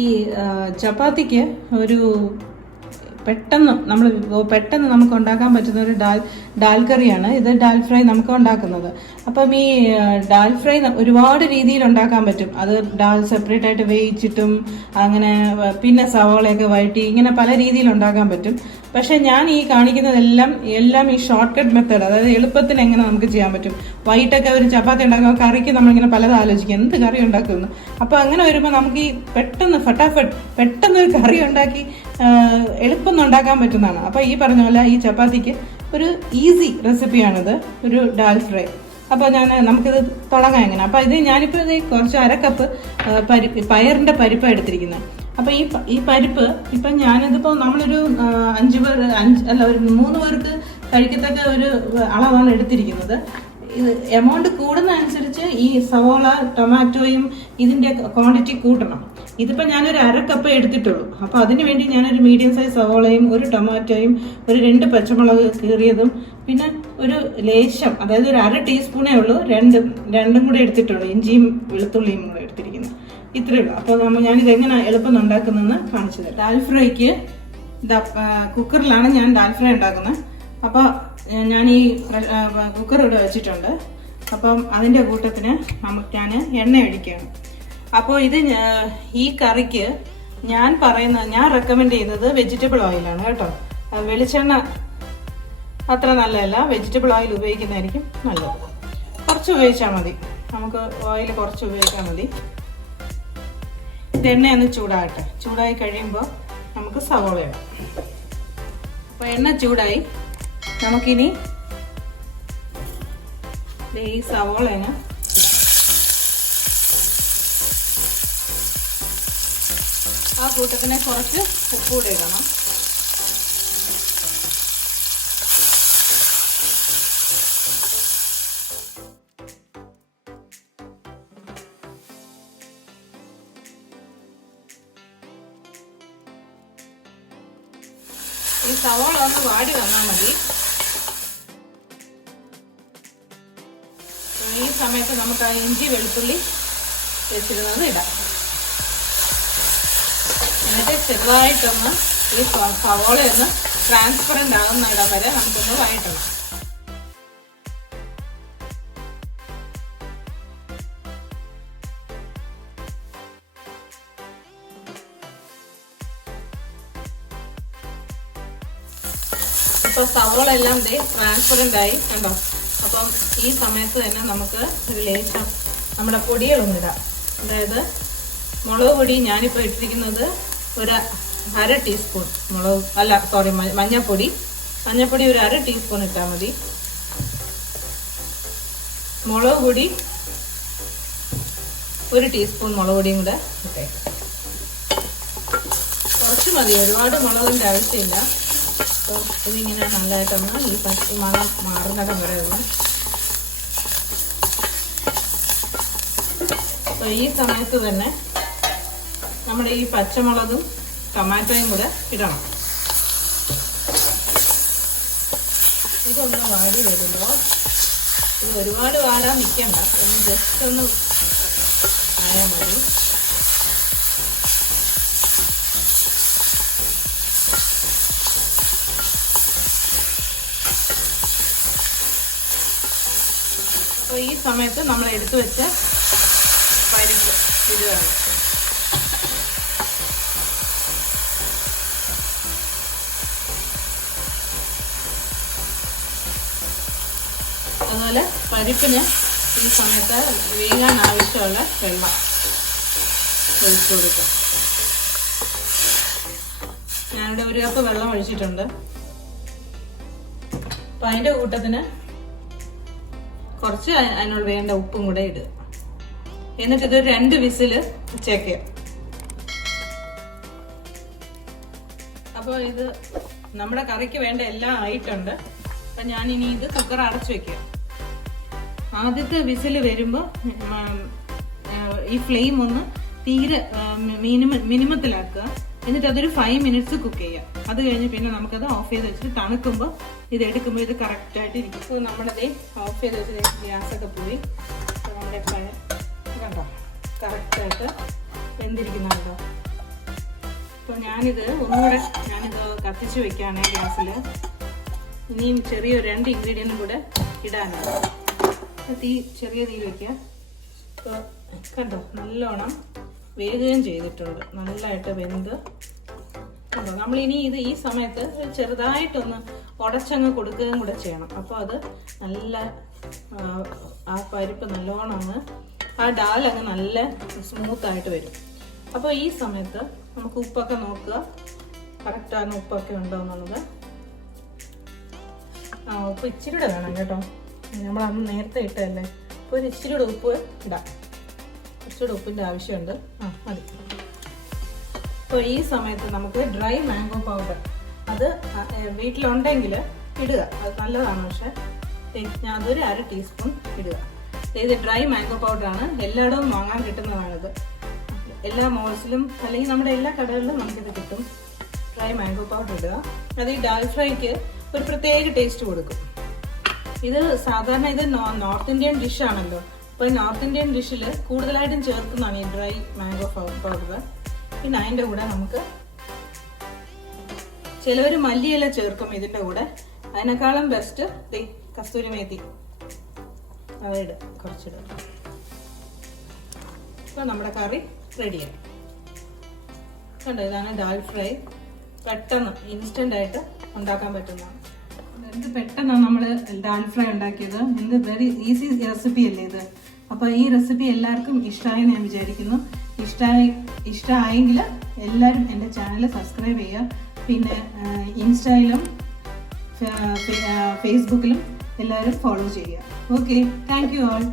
ഈ ചപ്പാത്തിക്ക് ഒരു പെട്ടെന്ന് നമുക്ക് ഉണ്ടാക്കാൻ പറ്റുന്ന ഒരു ഡാൽ കറിയാണ് ഇത്. ഡാൽ ഫ്രൈ നമുക്ക് ഉണ്ടാക്കുന്നത്. അപ്പം ഈ ഡാൽ ഫ്രൈ ഒരുപാട് രീതിയിൽ ഉണ്ടാക്കാൻ പറ്റും. അത് ഡാൽ സെപ്പറേറ്റ് ആയിട്ട് വേവിച്ചിട്ടും അങ്ങനെ പിന്നെ സവാളയൊക്കെ വഴറ്റി ഇങ്ങനെ പല രീതിയിൽ ഉണ്ടാക്കാൻ പറ്റും. പക്ഷെ ഞാൻ ഈ കാണിക്കുന്നതെല്ലാം ഈ ഷോർട്ട് കട്ട് മെത്തേഡ്, അതായത് എളുപ്പത്തിന് എങ്ങനെ നമുക്ക് ചെയ്യാൻ പറ്റും. വൈകിട്ടൊക്കെ ഒരു ചപ്പാത്തി ഉണ്ടാക്കുമ്പോൾ കറിക്ക് നമ്മളിങ്ങനെ പലതും ആലോചിക്കും എന്ത് കറി ഉണ്ടാക്കുമെന്ന്. അപ്പോൾ അങ്ങനെ വരുമ്പോൾ നമുക്ക് ഈ പെട്ടെന്ന് ഒരു കറി ഉണ്ടാക്കി എളുപ്പം ഉണ്ടാക്കാൻ പറ്റുന്നതാണ്. അപ്പോൾ ഈ പറഞ്ഞ പോലെ ഈ ചപ്പാത്തിക്ക് ഒരു ഈസി റെസിപ്പിയാണിത്, ഒരു ഡാൽ ഫ്രൈ. അപ്പോൾ നമുക്കിത് തുടങ്ങാം എങ്ങനെ. അപ്പോൾ ഞാനിപ്പോൾ കുറച്ച് 1/2 കപ്പ് പയറിൻ്റെ പരിപ്പാണ് എടുത്തിരിക്കുന്നത്. അപ്പോൾ ഈ പരിപ്പ് ഇപ്പം ഞാനിതിപ്പോൾ നമ്മളൊരു 3 പേർക്ക് കഴിക്കത്തക്ക ഒരു അളവാണ് എടുത്തിരിക്കുന്നത്. ഇത് എമൗണ്ട് കൂടുന്ന അനുസരിച്ച് ഈ സവോള ടൊമാറ്റോയും ഇതിൻ്റെ ക്വാണ്ടിറ്റി കൂട്ടണം. ഇതിപ്പോൾ ഞാനൊരു 1/2 കപ്പ് എടുത്തിട്ടുള്ളൂ. അപ്പോൾ അതിന് വേണ്ടി ഞാനൊരു മീഡിയം സൈസ് സവോളയും ഒരു ടൊമാറ്റോയും ഒരു 2 പച്ചമുളക് കീറിയതും പിന്നെ ഒരു ലേശം, അതായത് ഒരു 1/2 ടീസ്പൂണേ ഉള്ളൂ, രണ്ടും കൂടെ എടുത്തിട്ടുള്ളൂ. ഇഞ്ചിയും വെളുത്തുള്ളിയും കൂടെ എടുത്തിരിക്കുന്നു. ഇത്രയേ ഉള്ളൂ. അപ്പോൾ ഞാനിത് എങ്ങനെ എളുപ്പം ഉണ്ടാക്കുന്നതെന്ന് കാണിച്ചു തരാം. ഡാൽ ഫ്രൈക്ക് കുക്കറിലാണ് ഞാൻ ഡാൽ ഫ്രൈ ഉണ്ടാക്കുന്നത്. അപ്പോൾ ഞാൻ ഈ കുക്കർ ഇവിടെ വെച്ചിട്ടുണ്ട്. അപ്പം അതിൻ്റെ കൂട്ടത്തിന് ഞാൻ എണ്ണ ഒഴിക്കുകയാണ്. അപ്പോൾ ഈ കറിക്ക് ഞാൻ റെക്കമെൻഡ് ചെയ്യുന്നത് വെജിറ്റബിൾ ഓയിലാണ് കേട്ടോ. വെളിച്ചെണ്ണ അത്ര നല്ലതല്ല, വെജിറ്റബിൾ ഓയിൽ ഉപയോഗിക്കുന്നതായിരിക്കും നല്ലത്. കുറച്ച് ഉപയോഗിച്ചാൽ മതി, നമുക്ക് ഓയിൽ കുറച്ച് ഉപയോഗിച്ചാൽ മതി. എണ്ണ ഒന്ന് ചൂടാകട്ടെ. ചൂടായി കഴിയുമ്പോൾ നമുക്ക് സവോള ഇടാം. അപ്പോൾ എണ്ണ ചൂടായി, നമുക്കിനി ഈ സവോളന് ആ കൂട്ടത്തിനെ കുറച്ച് ഉപ്പൂടെ ഇടണം. ഈ സവോള ഒന്ന് വാടി വന്നാൽ മതി. ഈ സമയത്ത് നമുക്ക് ആ ഇഞ്ചി വെളുത്തുള്ളി വെച്ചിരുന്നത് ഇടാം. എന്നിട്ട് ചെറുതായിട്ടൊന്ന് ഈ സവോളയൊന്ന് ട്രാൻസ്പെറൻ്റ് ആകുന്ന ഇടം വരെ നമുക്കൊന്ന് വഴറ്റണം. ഇപ്പോൾ സവോള എല്ലാം ട്രാൻസ്പെറൻ്റ് ആയി കണ്ടോ. അപ്പം ഈ സമയത്ത് തന്നെ നമുക്ക് ഒരു ലേശം നമ്മുടെ പൊടികളൊന്നിടാം. അതായത് മുളക് പൊടി ഞാനിപ്പോൾ ഇട്ടിരിക്കുന്നത് ഒരു 1/2 ടീസ്പൂൺ മഞ്ഞൾപ്പൊടി ഒരു 1/2 ടീസ്പൂൺ ഇട്ടാൽ മതി. മുളക് പൊടി 1 ടീസ്പൂൺ മുളക് പൊടിയും കൂടെ ഇട്ടേ. കുറച്ച് മതി, ഒരുപാട് മുളകിൻ്റെ ആവശ്യമില്ല. അപ്പോൾ ഇതിങ്ങനെ നല്ലതായിട്ടൊന്ന് ഈ മണം മാറുന്നിടം വരെ ഒന്ന്. അപ്പോൾ ഈ സമയത്ത് തന്നെ നമ്മുടെ ഈ പച്ചമുളകും ടൊമാറ്റോയും കൂടെ ഇടണം. ഇതൊന്ന് വാടി വരുമ്പോൾ ഇത് ഒരുപാട് വാടാൻ നിൽക്കണ്ട, ഒന്ന് ജസ്റ്റ് ഒന്ന് ആയാൽ മതി. അപ്പോൾ ഈ സമയത്ത് നമ്മൾ എടുത്തു വെച്ച പരിപ്പ് ഇടുകയാണ്. അതുപോലെ പരിപ്പിന് ഈ സമയത്ത് വേകാൻ ആവശ്യമുള്ള വെള്ളം ഒഴിച്ചു കൊടുക്കാം. ഞാനിവിടെ 1 കപ്പ് വെള്ളം ഒഴിച്ചിട്ടുണ്ട്. അപ്പം അതിൻ്റെ കൂട്ടത്തിന് കുറച്ച് അതിനോട് വേണ്ട ഉപ്പും കൂടെ ഇടുക. എന്നിട്ട് ഇതൊരു 2 വിസില് വെച്ചേക്കുക. അപ്പോൾ ഇത് നമ്മുടെ കറിക്ക് വേണ്ട എല്ലാം ആയിട്ടുണ്ട്. അപ്പം ഞാനിനി ഇത് കുക്കർ അടച്ചു വെക്കുക. ആദ്യത്തെ വിസിൽ വരുമ്പോൾ ഈ ഫ്ലെയിം ഒന്ന് തീരെ മിനിമത്തിലാക്കുക. എന്നിട്ട് അതൊരു 5 മിനിറ്റ്സ് കുക്ക് ചെയ്യുക. അത് കഴിഞ്ഞ് പിന്നെ നമുക്കത് ഓഫ് ചെയ്ത് വെച്ചിട്ട് തണുക്കുമ്പോൾ ഇത് എടുക്കുമ്പോൾ ഇത് കറക്റ്റായിട്ട് ഇരിക്കും. അപ്പോൾ നമ്മുടെ ഓഫ് ചെയ്ത് വെച്ച് ഗ്യാസൊക്കെ പോയി നമ്മുടെ കണ്ടോ കറക്റ്റായിട്ട് വെന്തിരിക്കുന്നുണ്ടോ. അപ്പോൾ ഞാനിത് ഒന്നുകൂടെ കത്തിച്ച് വെക്കുകയാണ് ഗ്യാസിൽ. ഇനിയും ചെറിയൊരു 2 ഇൻഗ്രീഡിയൻറ്റും കൂടെ ഇടാനാണ്. തീ ചെറിയ തീയിൽ വയ്ക്കുക. അപ്പോൾ കണ്ടോ നല്ലോണം വേകുകയും ചെയ്തിട്ടുണ്ട്, നല്ലതായിട്ട് വെന്ത് കണ്ടോ. നമ്മളിനി ഈ സമയത്ത് ചെറുതായിട്ടൊന്ന് ഉടച്ചങ്ങ് കൊടുക്കുകയും കൂടെ ചെയ്യണം. അപ്പോൾ അത് നല്ല ആ പരിപ്പ് നല്ലോണം അങ്ങ് ആ ഡാൽ അങ്ങ് നല്ല സ്മൂത്തായിട്ട് വരും. അപ്പോൾ ഈ സമയത്ത് നമുക്ക് ഉപ്പൊക്കെ നോക്കുക, കറക്റ്റാണ് ഉപ്പൊക്കെ ഉണ്ടോ എന്നുള്ളത്. ഉപ്പ് ഇച്ചിരി കൂടെ വേണം കേട്ടോ, നമ്മൾ അന്ന് നേരത്തെ ഇട്ടതല്ലേ. അപ്പോൾ ഒരു ഇച്ചിരി കൂടെ ഉപ്പ് ഇടാം, ഇച്ചിരി ഉപ്പിൻ്റെ ആവശ്യമുണ്ട്. മതി. അപ്പോൾ ഈ സമയത്ത് നമുക്ക് ഡ്രൈ മാംഗോ പൗഡർ അത് വീട്ടിലുണ്ടെങ്കിൽ ഇടുക, അത് നല്ലതാണ്. പക്ഷെ ഞാൻ അതൊരു 1/2 ടീസ്പൂൺ ഇടുക. ഇത് ഡ്രൈ മാംഗോ പൗഡറാണ്, എല്ലായിടവും വാങ്ങാൻ കിട്ടുന്നതാണിത്. എല്ലാ മോൾസിലും അല്ലെങ്കിൽ നമ്മുടെ എല്ലാ കടകളിലും നമുക്കിത് കിട്ടും. ഡ്രൈ മാംഗോ പൗഡർ ഇടുക. അത് ഈ ഡാൽ ഫ്രൈക്ക് ഒരു പ്രത്യേക ടേസ്റ്റ് കൊടുക്കും. ഇത് സാധാരണ ഇത് നോർത്ത് ഇന്ത്യൻ ഡിഷാണല്ലോ. അപ്പോൾ ഈ നോർത്ത് ഇന്ത്യൻ ഡിഷിൽ കൂടുതലായിട്ടും ചേർക്കുന്നതാണ് ഈ ഡ്രൈ മാംഗോ പൗഡർ. പിന്നെ അതിൻ്റെ കൂടെ നമുക്ക് ചിലവർ മല്ലിയില ചേർക്കും ഇതിൻ്റെ കൂടെ. അതിനേക്കാളും ബെസ്റ്റ് കസ്തൂരി മേത്തി അതിട് കുറച്ചിടും. അപ്പോൾ നമ്മുടെ കറി റെഡിയായി. കണ്ടോ, ഇതാണ് ഡാൽ ഫ്രൈ. പെട്ടെന്ന് ഇൻസ്റ്റൻ്റ് ഉണ്ടാക്കാൻ പറ്റുന്നതാണ്. എന്ത് പെട്ടെന്നാണ് നമ്മൾ ഡാൽ ഫ്രൈ ഉണ്ടാക്കിയത്. എന്ത് വെരി ഈസി റെസിപ്പി അല്ലേ ഇത്. അപ്പോൾ ഈ റെസിപ്പി എല്ലാവർക്കും ഇഷ്ടമായി ഞാൻ വിചാരിക്കുന്നു. ഇഷ്ടമായെങ്കിൽ എല്ലാവരും എൻ്റെ ചാനൽ സബ്സ്ക്രൈബ് ചെയ്യുക. പിന്നെ ഇൻസ്റ്റയിലും ഫേസ്ബുക്കിലും എല്ലാവരും ഫോളോ ചെയ്യുക. Okay, thank you all.